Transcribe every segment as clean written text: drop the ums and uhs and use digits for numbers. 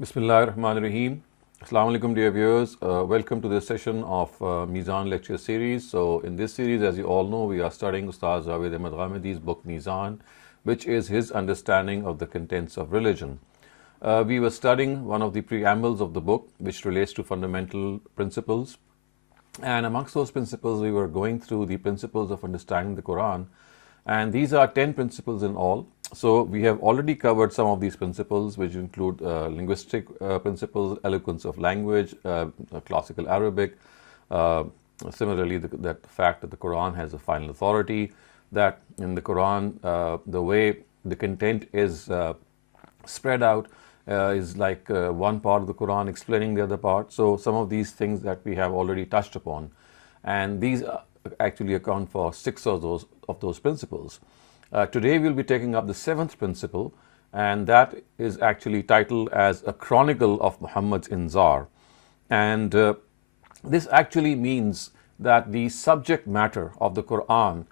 Bismillahirrahmanirrahim. Assalamu alaikum, dear viewers. Welcome to this session of Meezan lecture series. So, in this series, as you all know, we are studying Ustaz Javed Ghamidi's book Meezan, which is his understanding of the contents of religion. We were studying one of the preambles of the book, which relates to fundamental principles. And amongst those principles, we were going through the principles of understanding the Quran. And these are 10 principles in all. So we have already covered some of these principles, which include linguistic principles, eloquence of language, classical Arabic, similarly that fact that the Quran has a final authority, that in the Quran the way the content is spread out is like one part of the Quran explaining the other part. So some of these things that we have already touched upon, and these actually account for 6 of those principles. Today we'll be taking up the 7th principle, and that is actually titled as a chronicle of Muhammad's inzar. And this actually means that the subject matter of the Quran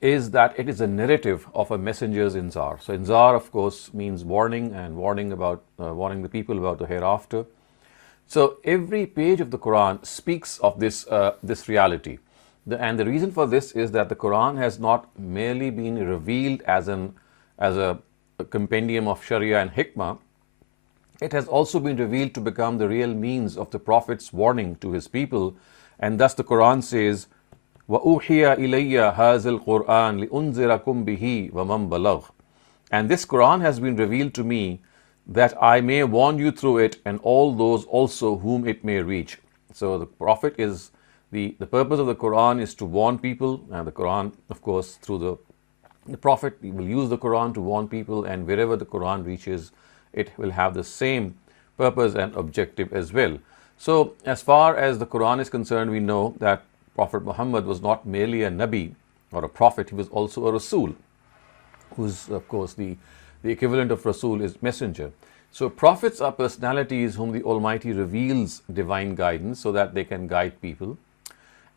is that it is a narrative of a messenger's inzar. So inzar, of course, means warning, and warning the people about the hereafter. So every page of the Quran speaks of this reality. And the reason for this is that the Quran has not merely been revealed as a compendium of Sharia and Hikmah. It has also been revealed to become the real means of the Prophet's warning to his people. And thus the Quran says, وَأُوحِيَ إِلَيَّ هَذَا الْقُرْآنِ لِأُنذِرَكُمْ بِهِ وَمَنْ بَلَغَ. And this Quran has been revealed to me that I may warn you through it and all those also whom it may reach. So the Prophet is the purpose of the Quran is to warn people, and the Quran, of course, through the Prophet will use the Quran to warn people, and wherever the Quran reaches, it will have the same purpose and objective as well. So as far as the Quran is concerned, we know that Prophet Muhammad was not merely a Nabi or a prophet, he was also a Rasul, who's, of course, the equivalent of Rasul is messenger. So prophets are personalities whom the Almighty reveals divine guidance so that they can guide people.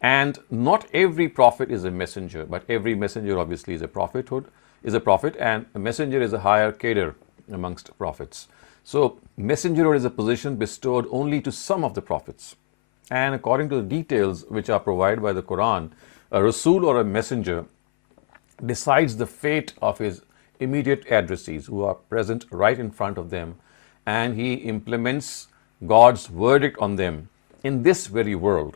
And not every prophet is a messenger, but every messenger obviously is a prophet, and a messenger is a higher cadre amongst prophets. So messengerhood is a position bestowed only to some of the prophets. And according to the details which are provided by the Quran, a Rasul or a messenger decides the fate of his immediate addressees who are present right in front of them, and he implements God's verdict on them in this very world.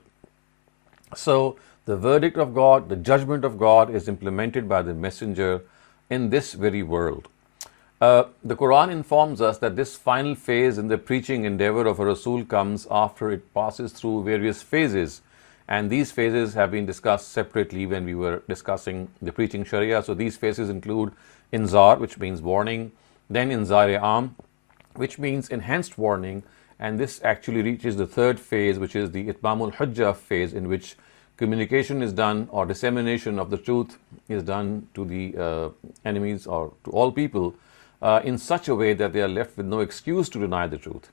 So the verdict of God, the judgment of God is implemented by the messenger in this very world. The Quran informs us that this final phase in the preaching endeavor of a Rasul comes after it passes through various phases. And these phases have been discussed separately when we were discussing the preaching Sharia. So these phases include Inzar, which means warning, then Inzar-e-Am, which means enhanced warning, and this actually reaches the 3rd phase, which is the Itmamul Hujjah phase, in which communication is done or dissemination of the truth is done to the enemies or to all people in such a way that they are left with no excuse to deny the truth.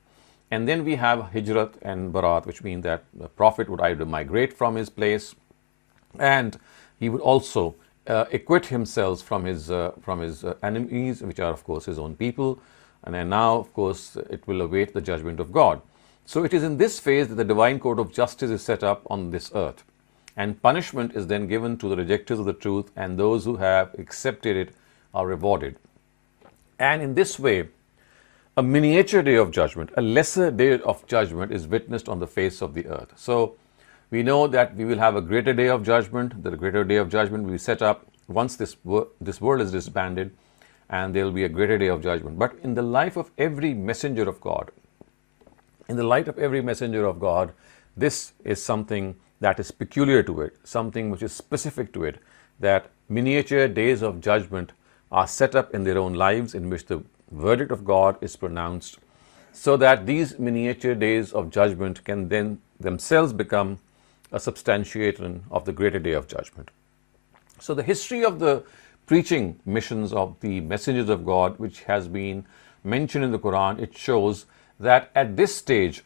And then we have Hijrat and Barat, which mean that the Prophet would either migrate from his place, and he would also acquit himself from his enemies, which are of course his own people. And then now, of course, it will await the judgment of God. So it is in this phase that the divine court of justice is set up on this earth. And punishment is then given to the rejectors of the truth, and those who have accepted it are rewarded. And in this way, a miniature day of judgment, a lesser day of judgment is witnessed on the face of the earth. So we know that we will have a greater day of judgment. The greater day of judgment will be set up once this world is disbanded, and there will be a greater day of judgment. But in the life of every messenger of God, this is something that is peculiar to it, something which is specific to it, that miniature days of judgment are set up in their own lives, in which the verdict of God is pronounced, so that these miniature days of judgment can then themselves become a substantiation of the greater day of judgment. So the history of the preaching missions of the messengers of God, which has been mentioned in the Quran, it shows that at this stage,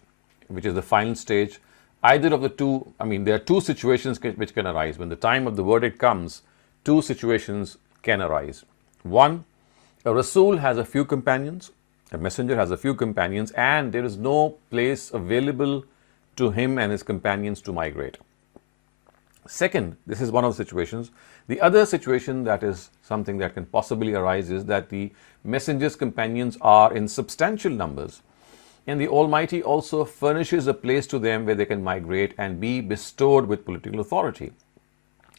which is the final stage, either of the two, there are two situations which can arise. When the time of the verdict comes, two situations can arise. One, a Rasul has a few companions, A messenger has a few companions and there is no place available to him and his companions to migrate. Second, this is one of the situations. The other situation that is something that can possibly arise is that the messenger's companions are in substantial numbers, and the Almighty also furnishes a place to them where they can migrate and be bestowed with political authority.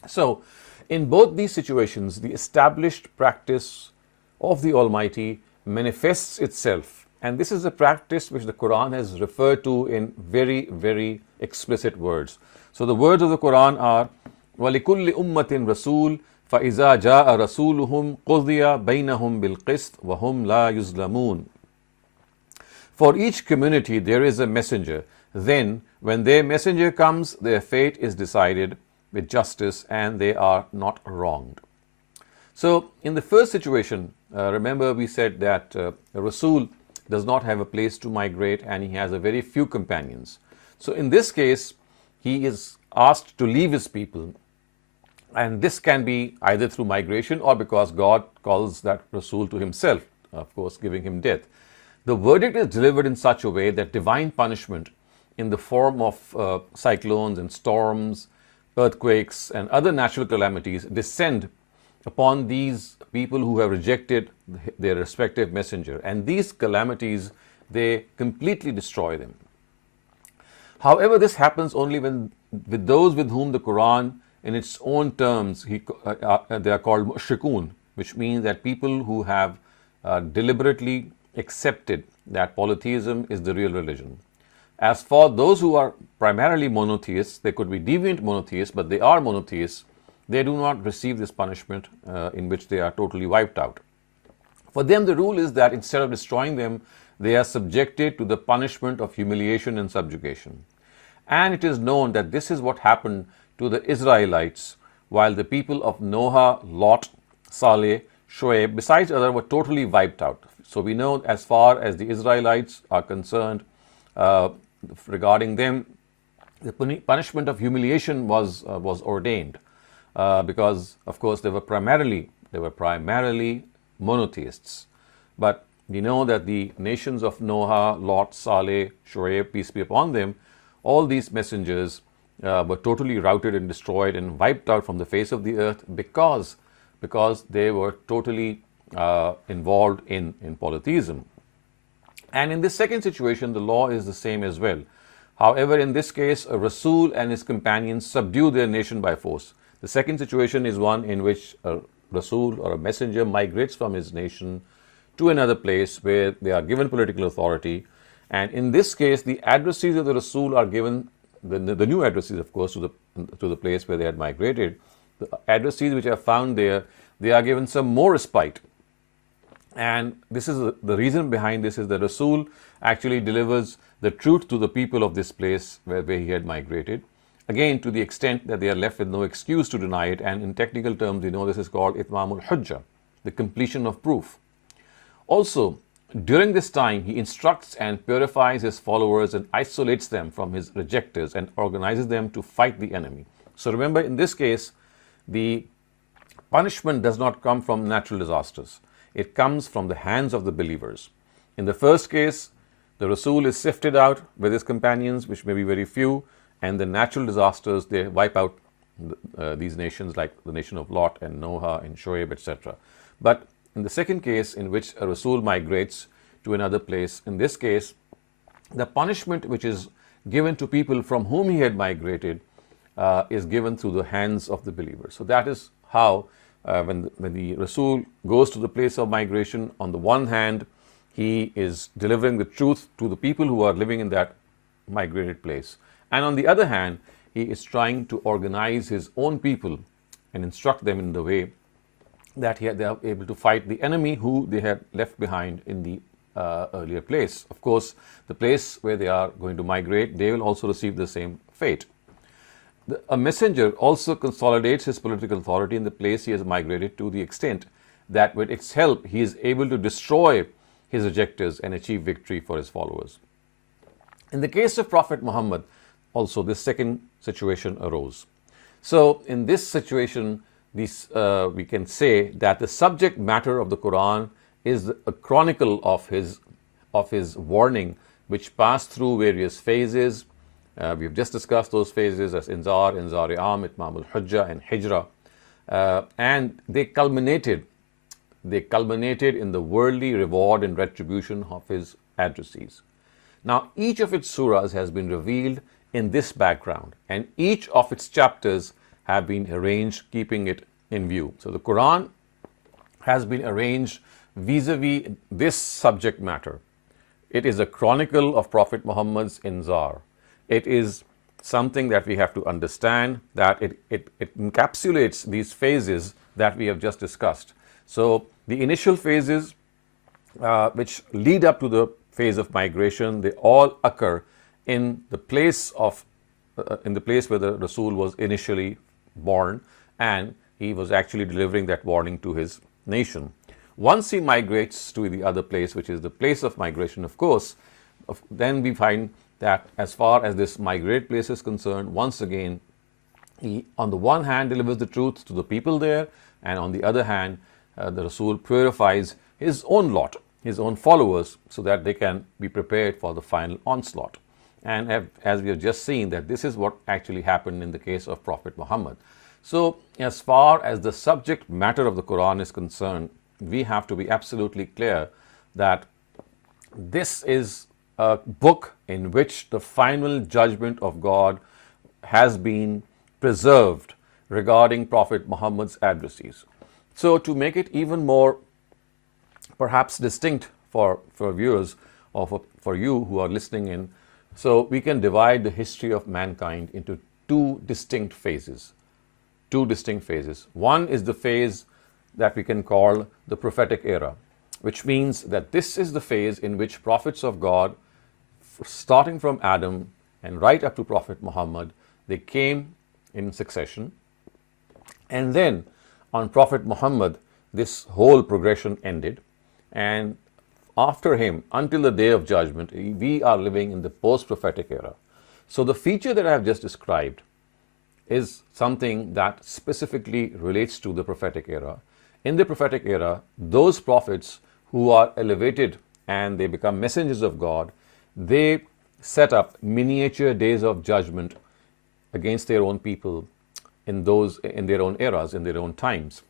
So, in both these situations, the established practice of the Almighty manifests itself, and this is a practice which the Quran has referred to in very, very explicit words. So the words of the Quran are وَلِكُلِّ أُمَّةٍ رَسُولٌ فَإِذَا جَاءَ رَسُولُهُمْ قُضِيَ بَيْنَهُمْ بِالْقِسْطِ وَهُمْ لَا يُظْلَمُونَ. For each community there is a messenger. Then when their messenger comes, their fate is decided with justice and they are not wronged. So in the first situation, remember we said that a Rasul does not have a place to migrate and he has a very few companions. So in this case, he is asked to leave his people, and this can be either through migration or because God calls that Rasul to himself, of course giving him death. The verdict is delivered in such a way that divine punishment in the form of cyclones and storms, earthquakes and other natural calamities descend upon these people who have rejected their respective messenger, and these calamities, they completely destroy them. However, this happens only with those with whom the Quran, in its own terms, they are called mushrikun, which means that people who have deliberately accepted that polytheism is the real religion. As for those who are primarily monotheists, they could be deviant monotheists, but they are monotheists, they do not receive this punishment in which they are totally wiped out. For them, the rule is that instead of destroying them, they are subjected to the punishment of humiliation and subjugation. And it is known that this is what happened to the Israelites, while the people of Noah, Lot, Saleh, Shoaib, besides others, were totally wiped out. So we know as far as the Israelites are concerned, regarding them, the punishment of humiliation was ordained because, of course, they were primarily monotheists. But we know that the nations of Noah, Lot, Saleh, Shoaib, peace be upon them, all these messengers were totally routed and destroyed and wiped out from the face of the earth because they were totally involved in polytheism. And in this second situation, the law is the same as well. However, in this case, a Rasul and his companions subdue their nation by force. The second situation is one in which a Rasul or a messenger migrates from his nation to another place where they are given political authority. And in this case, the addressees of the Rasul are given, the new addressees, of course, to the place where they had migrated. The addressees which are found there, they are given some more respite. And this is the reason behind this is that Rasul actually delivers the truth to the people of this place where he had migrated. Again, to the extent that they are left with no excuse to deny it. And in technical terms, we know this is called Itmamul Hujjah, the completion of proof. Also, during this time, he instructs and purifies his followers and isolates them from his rejectors and organizes them to fight the enemy. So remember, in this case, the punishment does not come from natural disasters. It comes from the hands of the believers. In the first case, the Rasul is sifted out with his companions, which may be very few, and the natural disasters, they wipe out these nations like the nation of Lot and Noah and Shoaib, etc. But in the second case, in which a Rasul migrates to another place, in this case, the punishment which is given to people from whom he had migrated is given through the hands of the believers. So that is how when the Rasul goes to the place of migration, on the one hand, he is delivering the truth to the people who are living in that migrated place. And on the other hand, he is trying to organize his own people and instruct them in the way that they are able to fight the enemy who they had left behind in the earlier place. Of course, the place where they are going to migrate, they will also receive the same fate. A messenger also consolidates his political authority in the place he has migrated to the extent that with its help he is able to destroy his rejectors and achieve victory for his followers. In the case of Prophet Muhammad, also this second situation arose. So in this situation, we can say that the subject matter of the Quran is a chronicle of his of his warning, which passed through various phases. We've just discussed those phases as Inzar, Inzar-e-Am, Itmam al-Hujjah, and Hijrah. And they culminated in the worldly reward and retribution of his addressees. Now, each of its surahs has been revealed in this background, and each of its chapters have been arranged keeping it in view. So the Quran has been arranged vis-a-vis this subject matter. It is a chronicle of Prophet Muhammad's inzar. It is something that we have to understand, that it encapsulates these phases that we have just discussed. So the initial phases which lead up to the phase of migration, they all occur in the place where the Rasul was initially born, and he was actually delivering that warning to his nation. Once he migrates to the other place, which is the place of migration, of course, then we find that as far as this migrate place is concerned, once again, he on the one hand delivers the truth to the people there, and on the other hand, the Rasul purifies his own lot, his own followers, so that they can be prepared for the final onslaught. And as we have just seen, that this is what actually happened in the case of Prophet Muhammad. So as far as the subject matter of the Quran is concerned, we have to be absolutely clear that this is a book in which the final judgment of God has been preserved regarding Prophet Muhammad's addressees. So to make it even more perhaps distinct for viewers or for you who are listening in, so we can divide the history of mankind into two distinct phases. One is the phase that we can call the prophetic era, which means that this is the phase in which prophets of God, starting from Adam and right up to Prophet Muhammad, they came in succession. And then on Prophet Muhammad, this whole progression ended. And after him, until the day of judgment, we are living in the post-prophetic era. So the feature that I have just described is something that specifically relates to the prophetic era. In the prophetic era, those prophets who are elevated and they become messengers of God, they set up miniature days of judgment against their own people in their own eras, in their own times.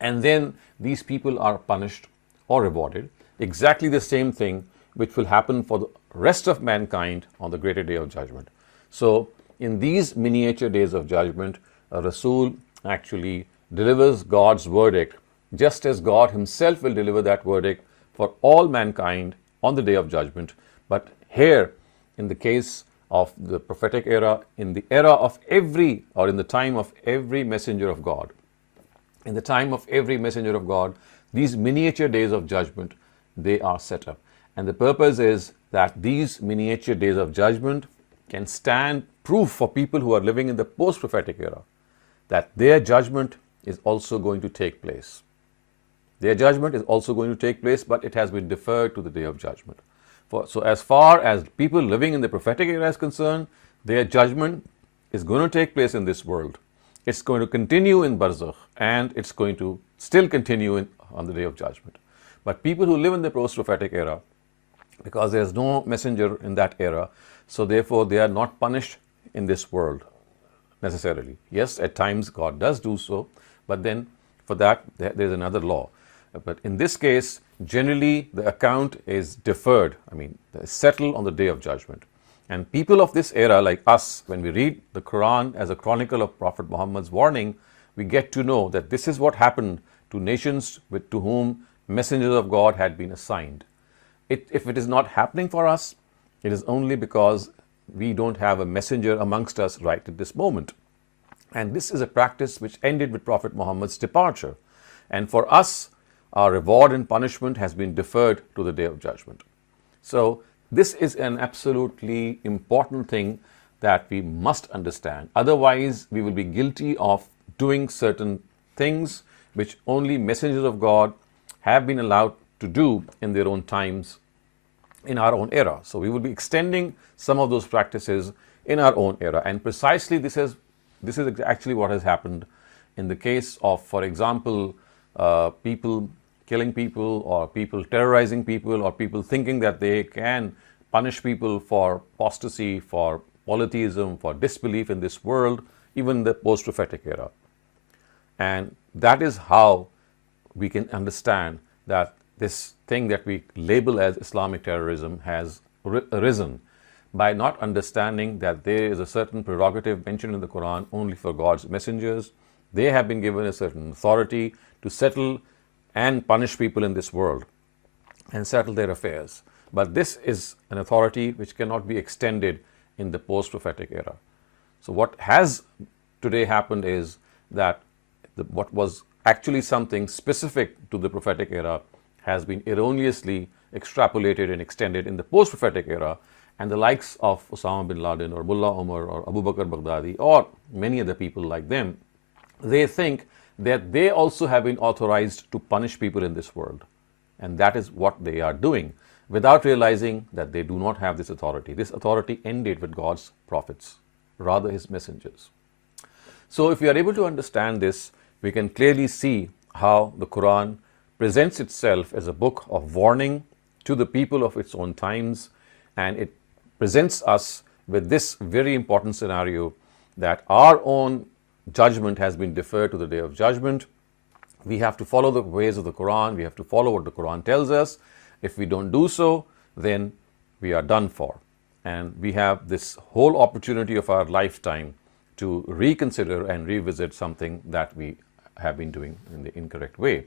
And then these people are punished or rewarded. Exactly the same thing which will happen for the rest of mankind on the greater day of judgment. So in these miniature days of judgment, a Rasul actually delivers God's verdict, just as God himself will deliver that verdict for all mankind on the day of judgment. But here, in the case of the prophetic era, in the era of every, or in the time of every messenger of God, these miniature days of judgment, they are set up. And the purpose is that these miniature days of judgment can stand proof for people who are living in the post-prophetic era, that their judgment is also going to take place. Their judgment is also going to take place, but it has been deferred to the day of judgment. So as far as people living in the prophetic era is concerned, their judgment is going to take place in this world. It's going to continue in Barzakh, and it's going to still continue on the day of judgment. But people who live in the post-prophetic era, because there is no messenger in that era, so therefore they are not punished in this world necessarily. Yes, at times God does do so, but then for that there is another law. But in this case, generally the account is deferred, settled on the day of judgment. And people of this era, like us, when we read the Quran as a chronicle of Prophet Muhammad's warning, we get to know that this is what happened to nations to whom messengers of God had been assigned. If it is not happening for us, it is only because we don't have a messenger amongst us right at this moment. And this is a practice which ended with Prophet Muhammad's departure. And for us, our reward and punishment has been deferred to the day of judgment. So this is an absolutely important thing that we must understand. Otherwise, we will be guilty of doing certain things which only messengers of God have been allowed to do in their own times, in our own era. So we will be extending some of those practices in our own era. And precisely this is actually what has happened in the case of, for example, people killing people, or people terrorizing people, or people thinking that they can punish people for apostasy, for polytheism, for disbelief in this world, even the post-prophetic era. And that is how we can understand that this thing that we label as Islamic terrorism has arisen by not understanding that there is a certain prerogative mentioned in the Quran only for God's messengers. They have been given a certain authority to settle and punish people in this world and settle their affairs. But this is an authority which cannot be extended in the post-prophetic era. So what has today happened is that what was actually something specific to the prophetic era has been erroneously extrapolated and extended in the post-prophetic era, and the likes of Osama bin Laden or Mullah Omar or Abu Bakr Baghdadi or many other people like them, they think that they also have been authorized to punish people in this world. And that is what they are doing, without realizing that they do not have this authority. This authority ended with God's prophets, rather his messengers. So if we are able to understand this, we can clearly see how the Quran presents itself as a book of warning to the people of its own times, and it presents us with this very important scenario that our own judgment has been deferred to the Day of Judgment. We have to follow the ways of the Quran. We have to follow what the Quran tells us. If we don't do so, then we are done for. And we have this whole opportunity of our lifetime to reconsider and revisit something that we have been doing in the incorrect way.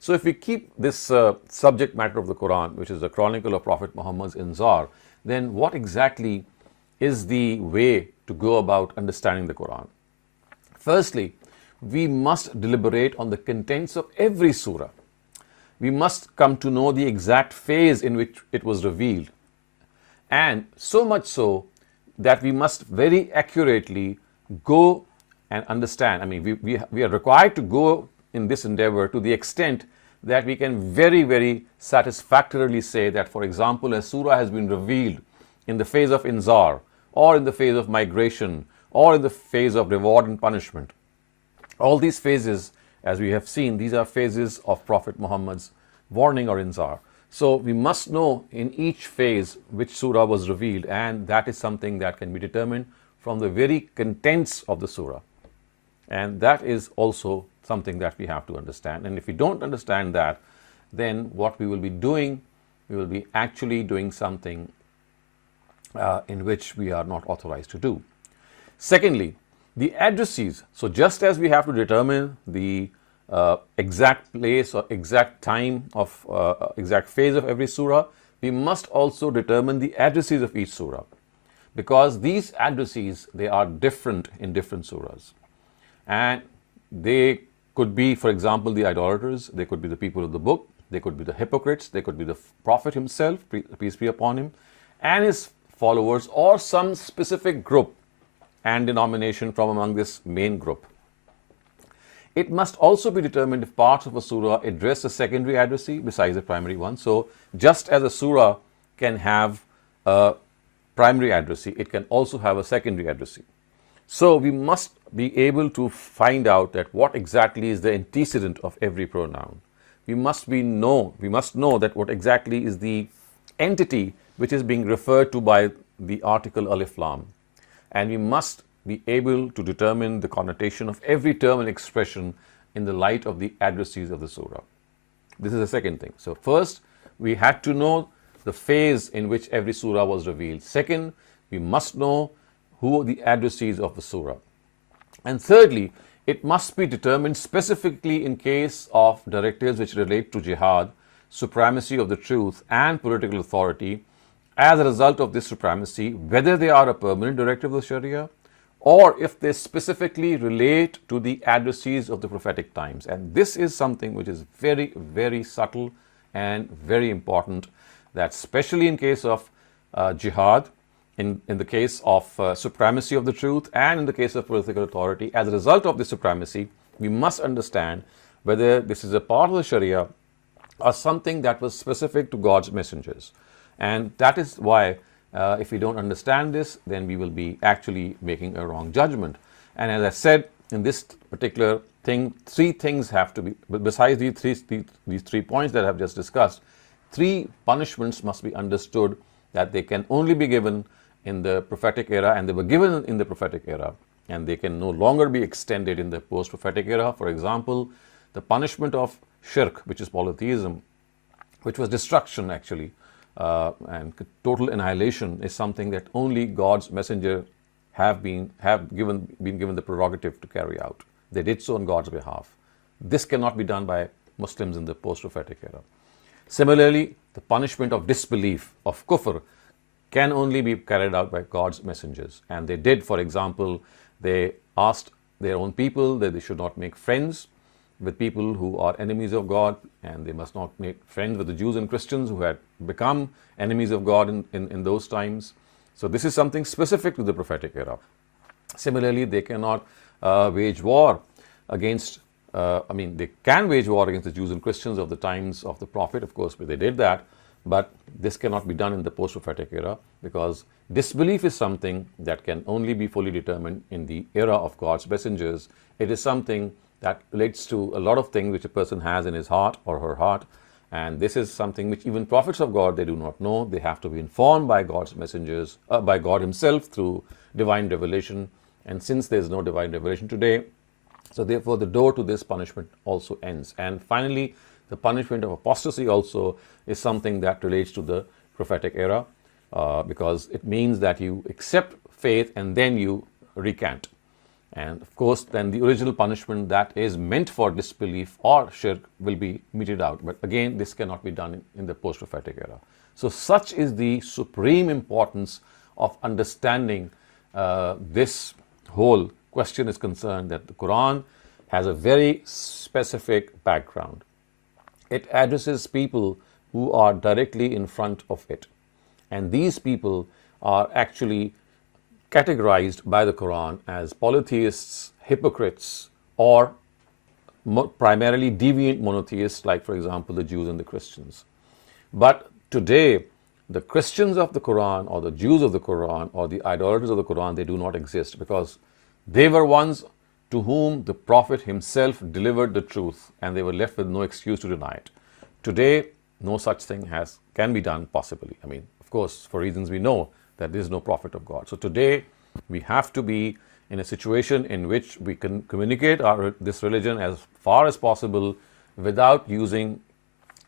So if we keep this subject matter of the Quran, which is the chronicle of Prophet Muhammad's inzar, then what exactly is the way to go about understanding the Quran? Firstly, we must deliberate on the contents of every surah. We must come to know the exact phase in which it was revealed, and so much so that we must very accurately go and understand. I mean, we are required to go in this endeavor to the extent that we can very, very satisfactorily say that, for example, a surah has been revealed in the phase of inzar, or in the phase of migration, or in the phase of reward and punishment. All these phases, as we have seen, these are phases of Prophet Muhammad's warning or inzar. So we must know in each phase which surah was revealed, and that is something that can be determined from the very contents of the surah. And that is also something that we have to understand. And if we don't understand that, then what we will be doing, we will be actually doing something in which we are not authorized to do. Secondly, the addressees. So just as we have to determine the exact place or exact time of exact phase of every surah, we must also determine the addressees of each surah, because these addressees, they are different in different surahs, and they could be, for example, the idolaters, they could be the people of the book, they could be the hypocrites, they could be the Prophet himself, peace be upon him, and his followers, or some specific group and denomination from among this main group. It must also be determined if parts of a surah address a secondary addressee besides the primary one. So just as a surah can have a primary addressee, it can also have a secondary addressee. So we must be able to find out that what exactly is the antecedent of every pronoun. We must know that what exactly is the entity which is being referred to by the article alif lam. And we must be able to determine the connotation of every term and expression in the light of the addressees of the surah. This is the second thing. So first, we had to know the phase in which every surah was revealed. Second, we must know who are the addressees of the surah. And thirdly, it must be determined specifically in case of directives which relate to jihad, supremacy of the truth, and political authority. As a result of this supremacy, whether they are a permanent directive of the Sharia, or if they specifically relate to the addressees of the prophetic times. And this is something which is very, very subtle and very important, that especially in case of jihad, in the case of supremacy of the truth, and in the case of political authority, as a result of this supremacy, we must understand whether this is a part of the Sharia or something that was specific to God's messengers. And that is why if we don't understand this, then we will be actually making a wrong judgment. And as I said, in this particular thing, three things have to be, but besides these 3 points that I've just discussed, three punishments must be understood that they can only be given in the prophetic era, and they were given in the prophetic era, and they can no longer be extended in the post-prophetic era. For example, the punishment of shirk, which is polytheism, which was destruction actually, and total annihilation, is something that only God's messenger have been given the prerogative to carry out. They did so on God's behalf. This cannot be done by Muslims in the post-prophetic era. Similarly, the punishment of disbelief, of kufr, can only be carried out by God's messengers. And they did. For example, they asked their own people that they should not make friends with people who are enemies of God, and they must not make friends with the Jews and Christians who had become enemies of God in those times. So this is something specific to the prophetic era. Similarly, they cannot wage war against, they can wage war against the Jews and Christians of the times of the Prophet, of course, they did that, but this cannot be done in the post-prophetic era, because disbelief is something that can only be fully determined in the era of God's messengers. It is something that relates to a lot of things which a person has in his heart or her heart, and this is something which even prophets of God, they do not know. They have to be informed by God's messengers, by God himself through divine revelation. And since there is no divine revelation today, so therefore the door to this punishment also ends. And finally, the punishment of apostasy also is something that relates to the prophetic era, because it means that you accept faith and then you recant. And of course, then the original punishment that is meant for disbelief or shirk will be meted out. But again, this cannot be done in the post-prophetic era. So such is the supreme importance of understanding this whole question is concerned, that the Quran has a very specific background. It addresses people who are directly in front of it. And these people are actually categorized by the Quran as polytheists, hypocrites, or primarily deviant monotheists, like, for example, the Jews and the Christians. But today, the Christians of the Quran, or the Jews of the Quran, or the idolaters of the Quran, they do not exist, because they were ones to whom the Prophet himself delivered the truth, and they were left with no excuse to deny it. Today, no such thing can be done possibly. Of course, for reasons we know, that there is no prophet of God. So today, we have to be in a situation in which we can communicate this religion as far as possible without using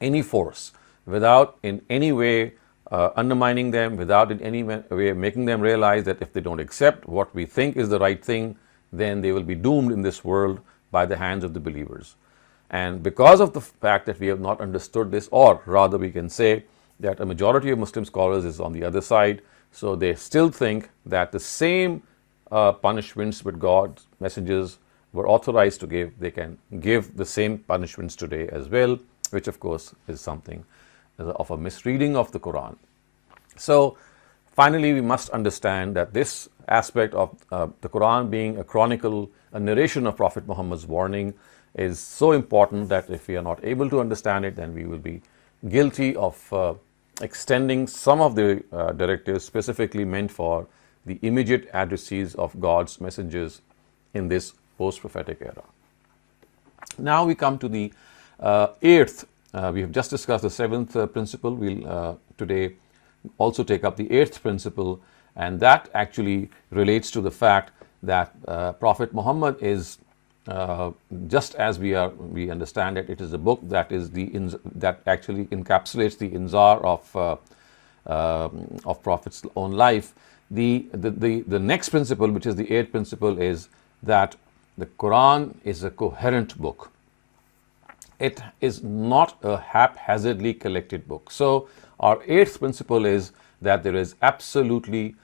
any force, without in any way undermining them, without in any way making them realize that if they don't accept what we think is the right thing, then they will be doomed in this world by the hands of the believers. And because of the fact that we have not understood this, or rather we can say that a majority of Muslim scholars is on the other side, so they still think that the same punishments which God's messengers were authorized to give, they can give the same punishments today as well, which of course is something of a misreading of the Quran. So finally, we must understand that this aspect of the Quran being a chronicle, a narration of Prophet Muhammad's warning, is so important that if we are not able to understand it, then we will be guilty of extending some of the directives specifically meant for the immediate addressees of God's messengers in this post-prophetic era. Now we come to the eighth. We have just discussed the seventh principle. We'll today also take up the eighth principle, and that actually relates to the fact that Prophet Muhammad is, just as we understand it, it is a book that is that actually encapsulates the inzar of Prophet's own life. The next principle, which is the eighth principle, is that the Quran is a coherent book. It is not a haphazardly collected book. So our eighth principle is that there is absolutely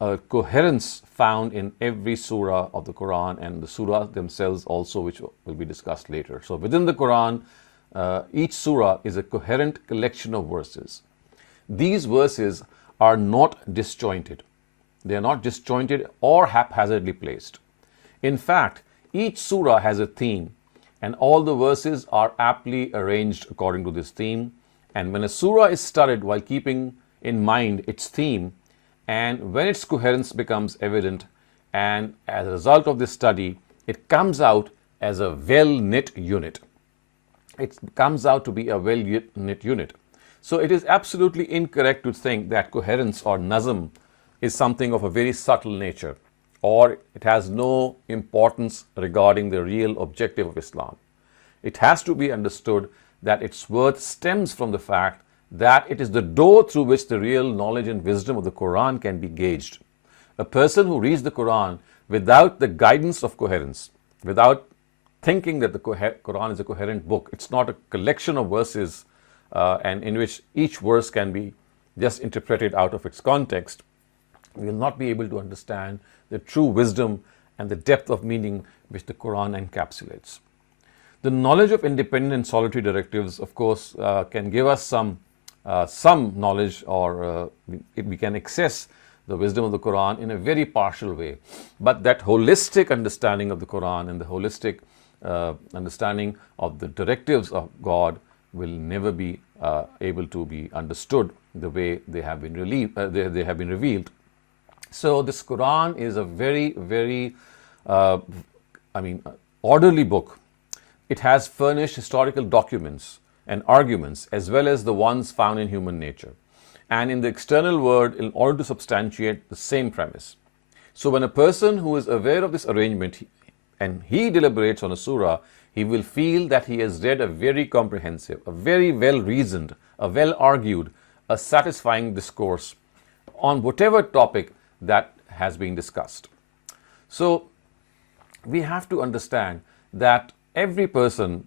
a coherence found in every surah of the Quran, and the surahs themselves also, which will be discussed later. So within the Quran, each surah is a coherent collection of verses. These verses are not disjointed. They are not disjointed or haphazardly placed. In fact, each surah has a theme, and all the verses are aptly arranged according to this theme. And when a surah is studied while keeping in mind its theme, and when its coherence becomes evident, and as a result of this study, it comes out as a well-knit unit. It comes out to be a well-knit unit. So it is absolutely incorrect to think that coherence or nazm is something of a very subtle nature, or it has no importance regarding the real objective of Islam. It has to be understood that its worth stems from the fact that it is the door through which the real knowledge and wisdom of the Quran can be gauged. A person who reads the Quran without the guidance of coherence, without thinking that the Quran is a coherent book, it's not a collection of verses and in which each verse can be just interpreted out of its context, we will not be able to understand the true wisdom and the depth of meaning which the Quran encapsulates. The knowledge of independent and solitary directives, of course, can give us some knowledge, or we can access the wisdom of the Quran in a very partial way. But that holistic understanding of the Quran and the holistic understanding of the directives of God will never be able to be understood the way they have been revealed. So this Quran is a very, very, orderly book. It has furnished historical documents and arguments as well as the ones found in human nature and in the external world in order to substantiate the same premise. So when a person who is aware of this arrangement and he deliberates on a surah, he will feel that he has read a very comprehensive, a very well reasoned, a well argued, a satisfying discourse on whatever topic that has been discussed. So we have to understand that every person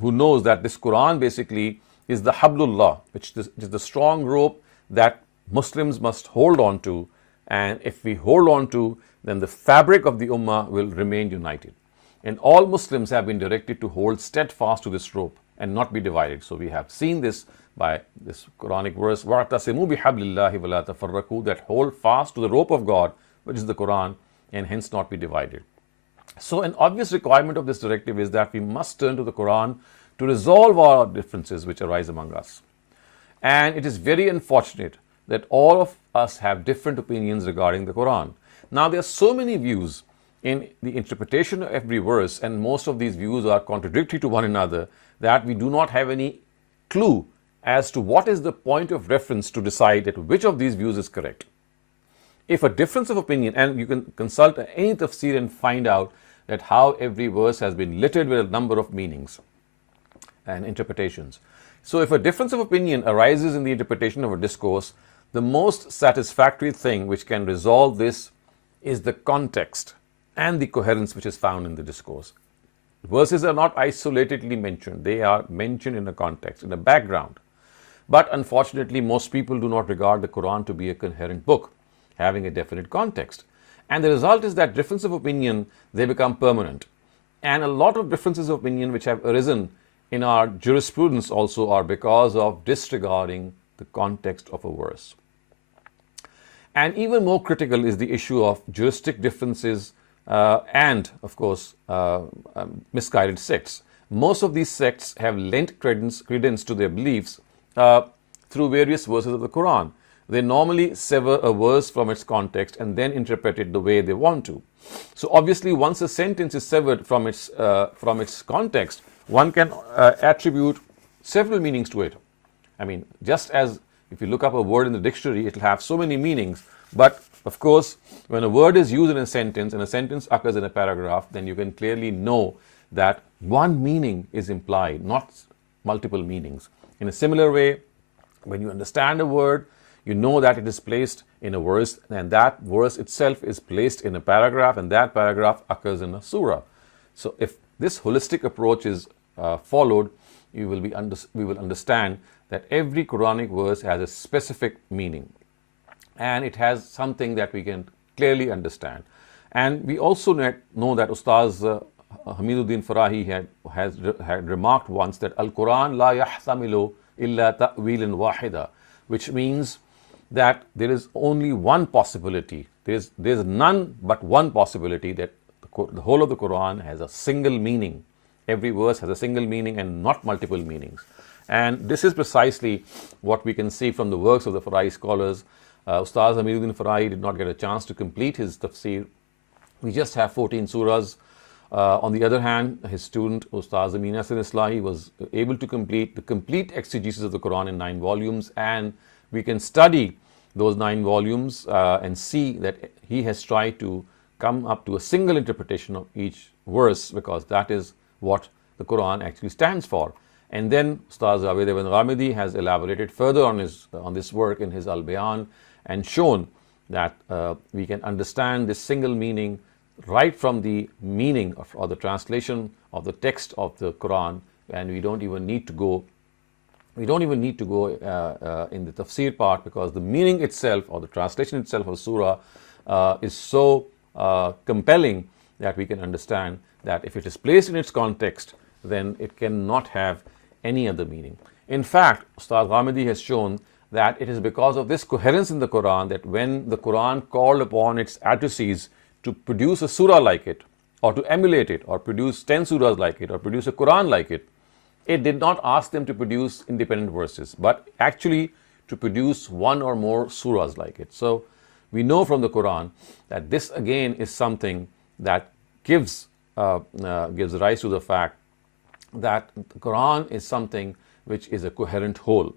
who knows that this Quran basically is the hablullah, which is the strong rope that Muslims must hold on to, and if we hold on to, then the fabric of the ummah will remain united. And all Muslims have been directed to hold steadfast to this rope and not be divided. So we have seen this by this Quranic verse, وَاعْتَصِمُوا بِحَبْلِ اللَّهِ وَلَا تَفَرَّقُوا, that hold fast to the rope of God, which is the Quran, and hence not be divided. So an obvious requirement of this directive is that we must turn to the Quran to resolve our differences which arise among us. And it is very unfortunate that all of us have different opinions regarding the Quran. Now there are so many views in the interpretation of every verse, and most of these views are contradictory to one another, that we do not have any clue as to what is the point of reference to decide that which of these views is correct. If a difference of opinion, and you can consult any tafsir and find out that how every verse has been littered with a number of meanings and interpretations. So if a difference of opinion arises in the interpretation of a discourse, the most satisfactory thing which can resolve this is the context and the coherence which is found in the discourse. Verses are not isolatedly mentioned, they are mentioned in a context, in a background. But unfortunately, most people do not regard the Quran to be a coherent book, having a definite context. And the result is that difference of opinion, they become permanent. And a lot of differences of opinion which have arisen in our jurisprudence also are because of disregarding the context of a verse. And even more critical is the issue of juristic differences and, of course, misguided sects. Most of these sects have lent credence to their beliefs through various verses of the Quran. They normally sever a verse from its context and then interpret it the way they want to. So obviously, once a sentence is severed from its context, one can attribute several meanings to it. I mean, just as if you look up a word in the dictionary, it will have so many meanings. But of course, when a word is used in a sentence and a sentence occurs in a paragraph, then you can clearly know that one meaning is implied, not multiple meanings. In a similar way, when you understand a word, you know that it is placed in a verse, and that verse itself is placed in a paragraph, and that paragraph occurs in a surah. So if this holistic approach is followed, we will understand that every Quranic verse has a specific meaning, and it has something that we can clearly understand. And we also know that Ustaz Hamiduddin Farahi had remarked once that Al-Quran la yahtamilu illa ta'wilan wahida, which means that there is only one possibility. There is none but one possibility, that the whole of the Quran has a single meaning. Every verse has a single meaning and not multiple meanings. And this is precisely what we can see from the works of the Farahi scholars. Ustaz Hamiduddin Farahi did not get a chance to complete his tafsir We just have 14 surahs. On the other hand, his student, Ustaz Amin Asad Islahi, was able to complete the complete exegesis of the Quran in 9 volumes, and we can study those 9 volumes and see that he has tried to come up to a single interpretation of each verse, because that is what the Quran actually stands for. And then Ustaz Javed ibn Ghamidi has elaborated further on this work in his Al-Bayan and shown that we can understand this single meaning right from the meaning of, or the translation of the text of the Quran, and we don't even need to go in the tafsir part, because the meaning itself or the translation itself of surah is so compelling that we can understand that if it is placed in its context, then it cannot have any other meaning. In fact, Ustaz Ghamidi has shown that it is because of this coherence in the Quran that when the Quran called upon its addressees to produce a surah like it, or to emulate it, or produce 10 surahs like it, or produce a Quran like it, it did not ask them to produce independent verses, but actually to produce one or more surahs like it. So we know from the Quran that this again is something that gives rise to the fact that the Quran is something which is a coherent whole.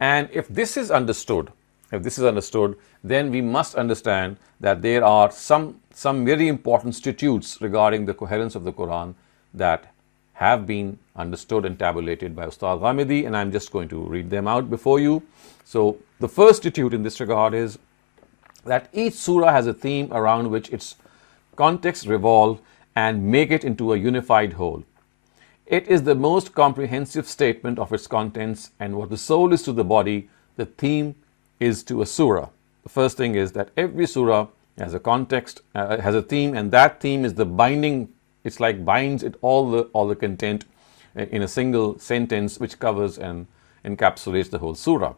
And if this is understood, then we must understand that there are some very important statutes regarding the coherence of the Quran that have been understood and tabulated by Ustaz Ghamidi, and I'm just going to read them out before you. So the first statute in this regard is that each surah has a theme around which its context revolve and make it into a unified whole. It is the most comprehensive statement of its contents, and what the soul is to the body, the theme is to a surah. The first thing is that every surah has a context, has a theme, and that theme is the binding. It's like binds it all the content in a single sentence, which covers and encapsulates the whole surah.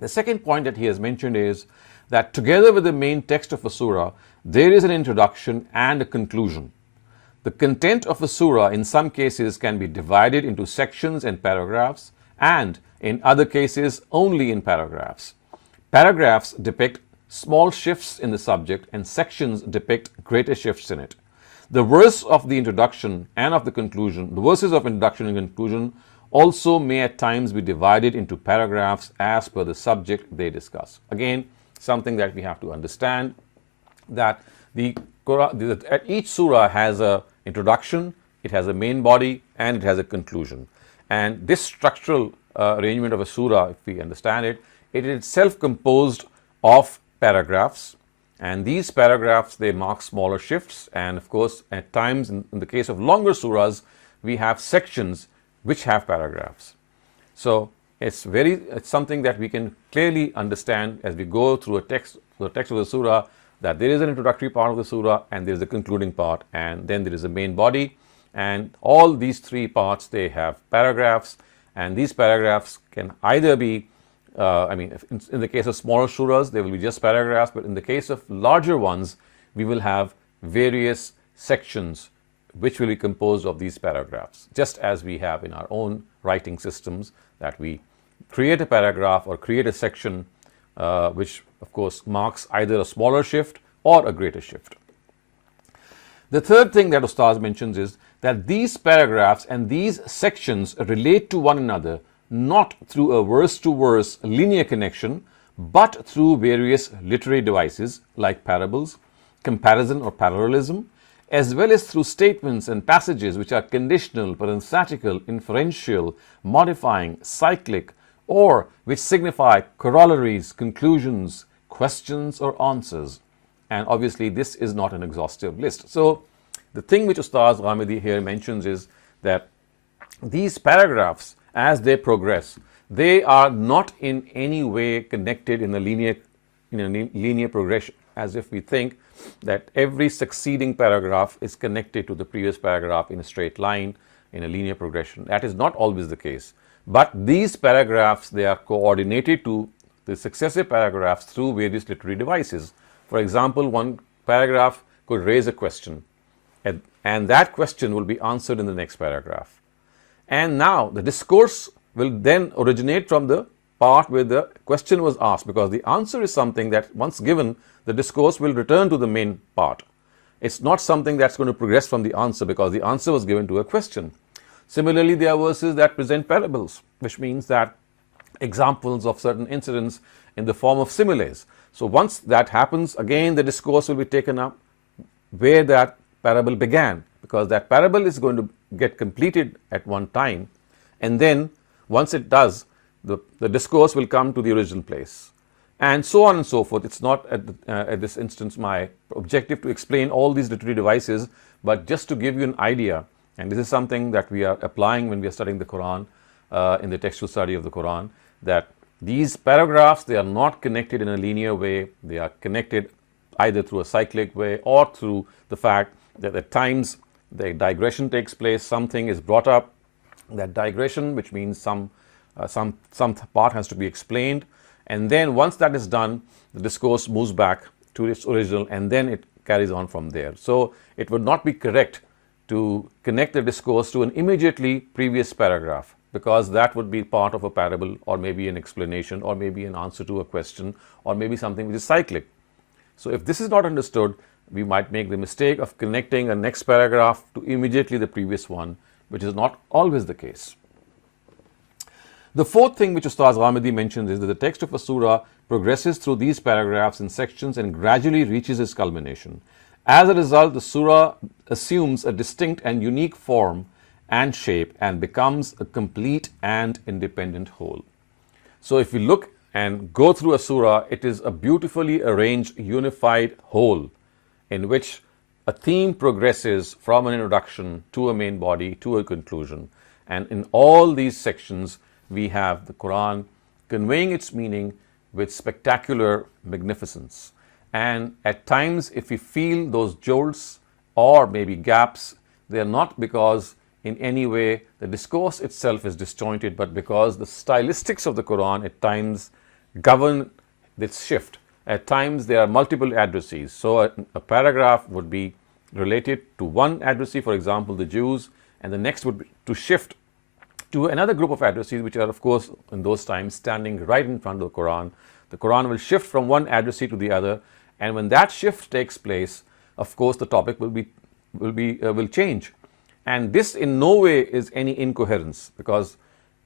The second point that he has mentioned is that together with the main text of a surah, there is an introduction and a conclusion. The content of a surah in some cases can be divided into sections and paragraphs, and in other cases only in paragraphs. Paragraphs depict small shifts in the subject, and sections depict greater shifts in it. The verse of the introduction and of the conclusion, the verses of introduction and conclusion also may at times be divided into paragraphs as per the subject they discuss. Again, something that we have to understand, that the Quran, each surah has a introduction, it has a main body, and it has a conclusion. And this structural arrangement of a surah, if we understand it, it is itself composed of paragraphs, and these paragraphs, they mark smaller shifts, and of course at times in the case of longer surahs, we have sections which have paragraphs. So it's something that we can clearly understand as we go through the text of the surah, that there is an introductory part of the surah, and there is a concluding part, and then there is a main body, and all these three parts, they have paragraphs, and these paragraphs can either be in the case of smaller surahs, there will be just paragraphs, but in the case of larger ones, we will have various sections which will be composed of these paragraphs, just as we have in our own writing systems, that we create a paragraph or create a section which of course marks either a smaller shift or a greater shift. The third thing that Ustaz mentions is that these paragraphs and these sections relate to one another not through a verse-to-verse linear connection, but through various literary devices like parables, comparison or parallelism, as well as through statements and passages which are conditional, parenthetical, inferential, modifying, cyclic, or which signify corollaries, conclusions, questions, or answers. And obviously this is not an exhaustive list. So the thing which Ustaz Ghamidi here mentions is that these paragraphs, as they progress, they are not in any way connected in a linear progression, as if we think that every succeeding paragraph is connected to the previous paragraph in a straight line in a linear progression. That is not always the case. But these paragraphs, they are coordinated to the successive paragraphs through various literary devices. For example, one paragraph could raise a question, and that question will be answered in the next paragraph. And now the discourse will then originate from the part where the question was asked, because the answer is something that once given, the discourse will return to the main part. It's not something that's going to progress from the answer, because the answer was given to a question. Similarly, there are verses that present parables, which means that examples of certain incidents in the form of similes. So once that happens, again the discourse will be taken up where that parable began, because that parable is going to get completed at one time, and then once it does, the discourse will come to the original place, and so on and so forth. It's not at this instance my objective to explain all these literary devices, but just to give you an idea. And this is something that we are applying when we are studying the Quran, in the textual study of the Quran, that these paragraphs, they are not connected in a linear way. They are connected either through a cyclic way or through the fact that at times the digression takes place, something is brought up, that digression, which means some part has to be explained, and then once that is done, the discourse moves back to its original, and then it carries on from there. So it would not be correct to connect the discourse to an immediately previous paragraph, because that would be part of a parable, or maybe an explanation, or maybe an answer to a question, or maybe something which is cyclic. So if this is not understood, we might make the mistake of connecting a next paragraph to immediately the previous one, which is not always the case. The fourth thing which Ustaz Ghamidi mentions is that the text of a surah progresses through these paragraphs in sections and gradually reaches its culmination. As a result, the surah assumes a distinct and unique form and shape and becomes a complete and independent whole. So if we look and go through a surah, it is a beautifully arranged, unified whole in which a theme progresses from an introduction to a main body to a conclusion. And in all these sections, we have the Quran conveying its meaning with spectacular magnificence. And at times, if we feel those jolts or maybe gaps, they are not because in any way the discourse itself is disjointed, but because the stylistics of the Quran at times govern this shift. At times there are multiple addressees. So a paragraph would be related to one addressee, for example, the Jews, and the next would be to shift to another group of addressees, which are, of course, in those times standing right in front of the Quran. The Quran will shift from one addressee to the other, and when that shift takes place, of course, the topic will change. And this in no way is any incoherence, because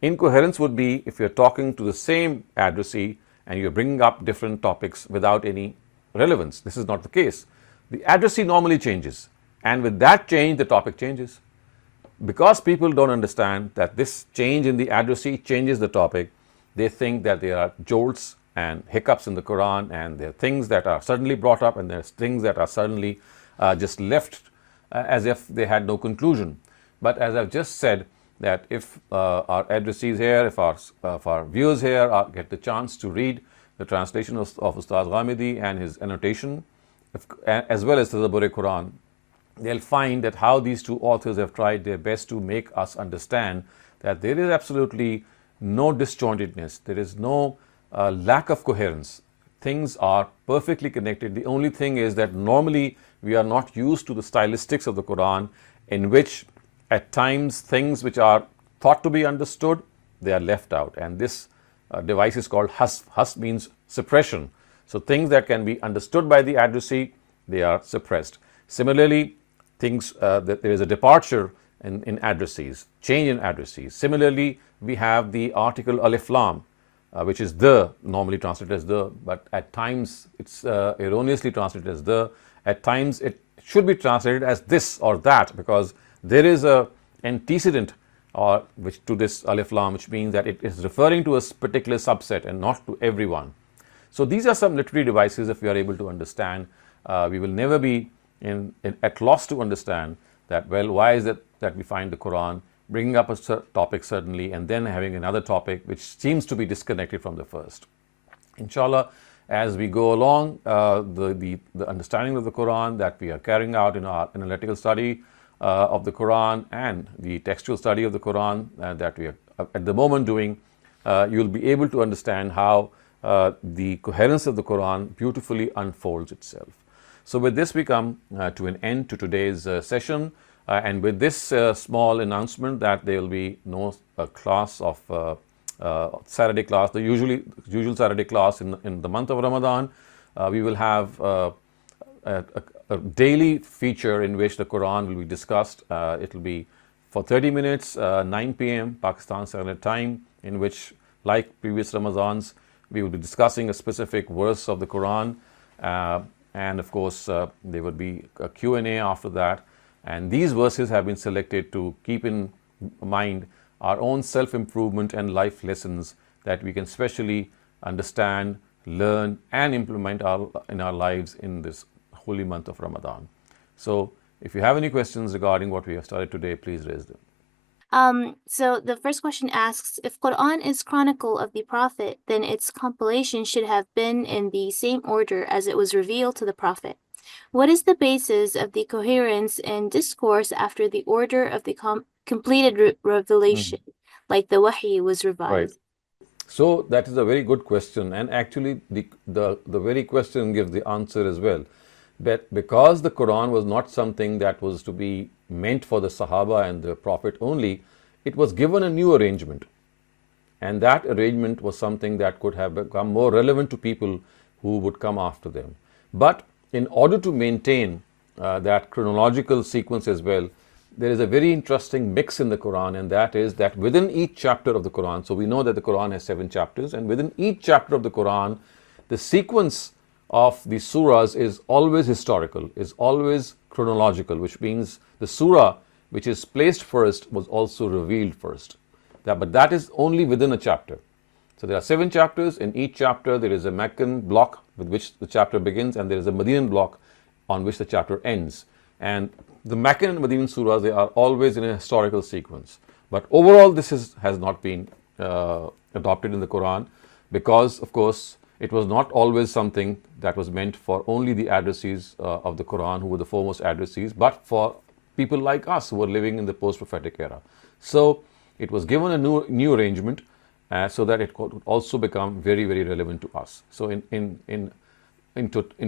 incoherence would be if you're talking to the same addressee and you're bringing up different topics without any relevance. This is not the case. The addressee normally changes, and with that change, the topic changes. Because people don't understand that this change in the addressee changes the topic, they think that there are jolts and hiccups in the Quran, and there are things that are suddenly brought up, and there's things that are suddenly just left as if they had no conclusion. But as I've just said, that if our addressees here, if our viewers here get the chance to read the translation of Ustaz Ghamidi and his annotation, as well as the Quran, they'll find that how these two authors have tried their best to make us understand that there is absolutely no disjointedness, there is no lack of coherence. Things are perfectly connected. The only thing is that normally we are not used to the stylistics of the Quran, in which at times things which are thought to be understood, they are left out. And this device is called hasf. Hasf means suppression. So things that can be understood by the addressee, they are suppressed. Similarly, things that there is a departure in addressees, change in addressees. Similarly, we have the article alif lam, which is the, normally translated as the, but at times it's erroneously translated as the. At times it should be translated as this or that, because there is a antecedent which to this alif lam, which means that it is referring to a particular subset and not to everyone. So these are some literary devices. If we are able to understand, we will never be at loss to understand that, well, why is it that we find the Quran bringing up a topic certainly and then having another topic which seems to be disconnected from the first. Inshallah, as we go along, the understanding of the Quran that we are carrying out in our analytical study of the Quran and the textual study of the Quran that we are at the moment doing, you will be able to understand how the coherence of the Quran beautifully unfolds itself. So with this, we come to an end to today's session, and with this small announcement that there will be no class of Saturday class, the usual Saturday class in the month of Ramadan. We will have a daily feature in which the Quran will be discussed. It will be for 30 minutes, 9 p.m. Pakistan Standard Time, in which, like previous Ramazans, we will be discussing a specific verse of the Quran. And of course, there would be a Q&A after that. And these verses have been selected to keep in mind our own self-improvement and life lessons that we can specially understand, learn, and implement in our lives in this holy month of Ramadan. So, if you have any questions regarding what we have studied today, please raise them. So the first question asks, if Quran is chronicle of the Prophet, then its compilation should have been in the same order as it was revealed to the Prophet. What is the basis of the coherence in discourse after the order of the completed revelation, like the Wahy was revised? Right. So that is a very good question, and actually the very question gives the answer as well. But because the Quran was not something that was to be meant for the Sahaba and the Prophet only, it was given a new arrangement. And that arrangement was something that could have become more relevant to people who would come after them. But in order to maintain that chronological sequence as well, there is a very interesting mix in the Quran, and that is that within each chapter of the Quran, so we know that the Quran has 7 chapters, and within each chapter of the Quran, the sequence of the surahs is always historical, is always chronological, which means the surah which is placed first was also revealed first. But that is only within a chapter. So there are 7 chapters. In each chapter there is a Meccan block with which the chapter begins, and there is a Medinan block on which the chapter ends. And the Meccan and Medinan surahs, they are always in a historical sequence. But overall this has not been adopted in the Quran, because of course it was not always something that was meant for only the addressees of the Quran, who were the foremost addressees, but for people like us who were living in the post-prophetic era. So it was given a new arrangement so that it could also become very, very relevant to us. So in